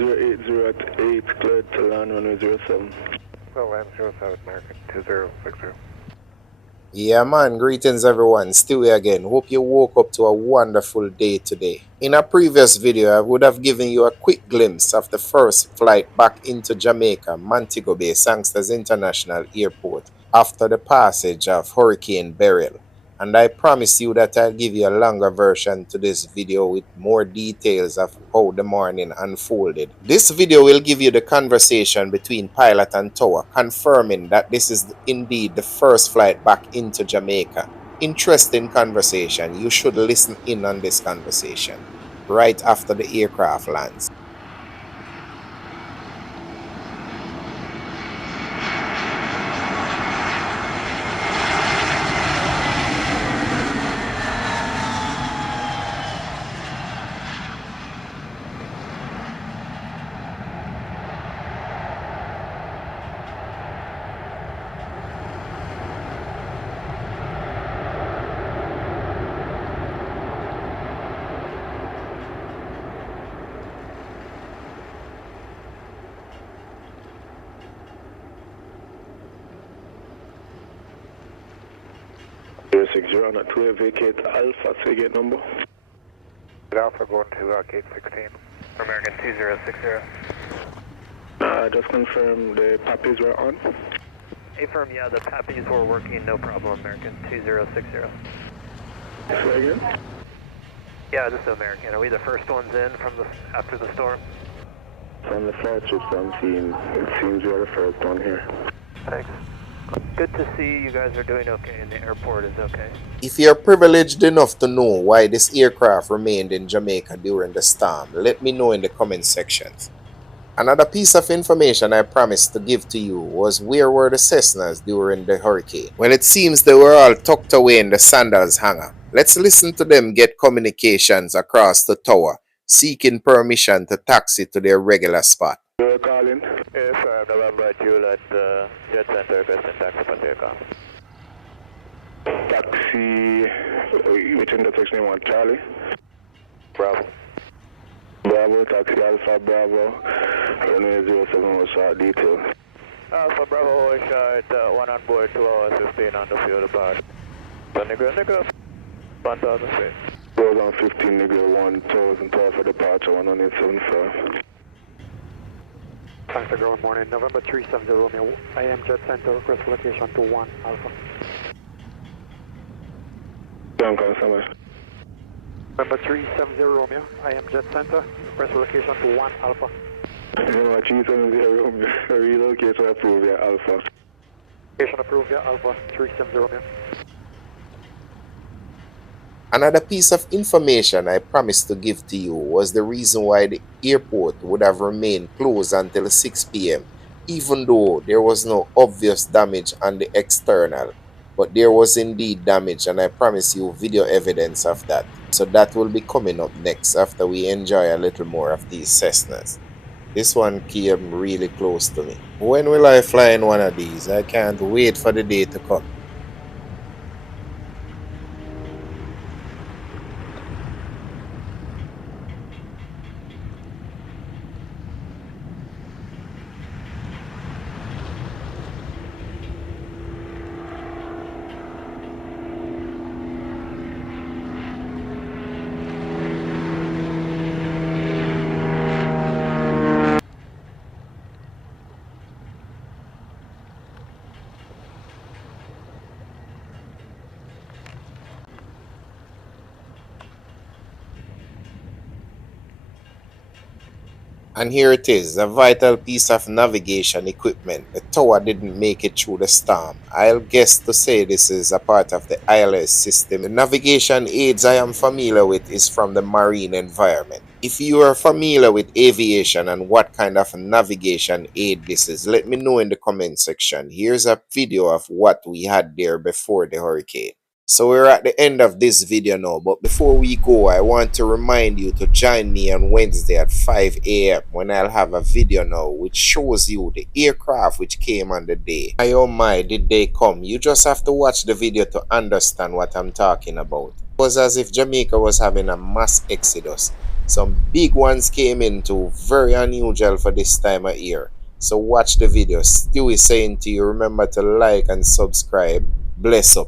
080 at 8, cleared to land runway 07. Well, land 07, American 2060. Yeah man, greetings everyone, still here again. Hope you woke up to a wonderful day today. In a previous video, I would have given you a quick glimpse of the first flight back into Jamaica, Montego Bay, Sangsters International Airport after the passage of Hurricane Beryl. And I promise you that I'll give you a longer version to this video with more details of how the morning unfolded. This video will give you the conversation between pilot and tower, confirming that this is indeed the first flight back into Jamaica. Interesting conversation. You should listen in on this conversation right after the aircraft lands. On a 2 vacate Alpha, say gate number. Alpha going to gate 16. American 2060. Just confirm the puppies were on. Affirm, yeah, the puppies were working, no problem, American 2060. Say again? Yeah, this is American. Are we the first ones in from after the storm? From the flight trips I'm seeing, it seems you're the first one here. Thanks. Good to see you guys are doing okay and the airport is okay. If you're privileged enough to know why this aircraft remained in Jamaica during the storm, let me know in the comment sections. Another piece of information I promised to give to you was where were the Cessnas during the hurricane. Well, it seems they were all tucked away in the Sandals hangar. Let's listen to them get communications across the tower, seeking permission to taxi to their regular spot. You're calling? Yes, November Juliet, Jet Center requesting taxi for takeoff. Taxi, which intersection you want, Charlie? Bravo. Bravo, taxi Alpha Bravo, runway 07 was short detail. Alpha Bravo was short, 1 on board, 2 hours 15 on the field apart. So nigga, 1,000 feet. 2015, nigga, 1,012 for departure, 175. Sangster, good morning. November 370 Romeo. I am Jet Center. Request location to 1 Alpha. Don't come somewhere. November 370 Romeo. I am Jet Center. Request location to 1 Alpha. You know what, 370 Romeo, relocation approved via Alpha. Location approved via Alpha 370 Romeo. Another piece of information I promised to give to you was the reason why the airport would have remained closed until 6 p.m. even though there was no obvious damage on the external. But there was indeed damage, and I promise you video evidence of that. So that will be coming up next after we enjoy a little more of these Cessnas. This one came really close to me. When will I fly in one of these? I can't wait for the day to come. And here it is, a vital piece of navigation equipment. The tower didn't make it through the storm. I'll guess to say this is a part of the ILS system. The navigation aids I am familiar with is from the marine environment. If you are familiar with aviation and what kind of navigation aid this is, let me know in the comment section. Here's a video of what we had there before the hurricane. So we're at the end of this video now, but before we go, I want to remind you to join me on Wednesday at 5 a.m. when I'll have a video now which shows you the aircraft which came on the day. My oh my, did they come? You just have to watch the video to understand what I'm talking about. It was as if Jamaica was having a mass exodus. Some big ones came in too, very unusual for this time of year. So watch the video. Stewie saying to you, remember to like and subscribe. Bless up.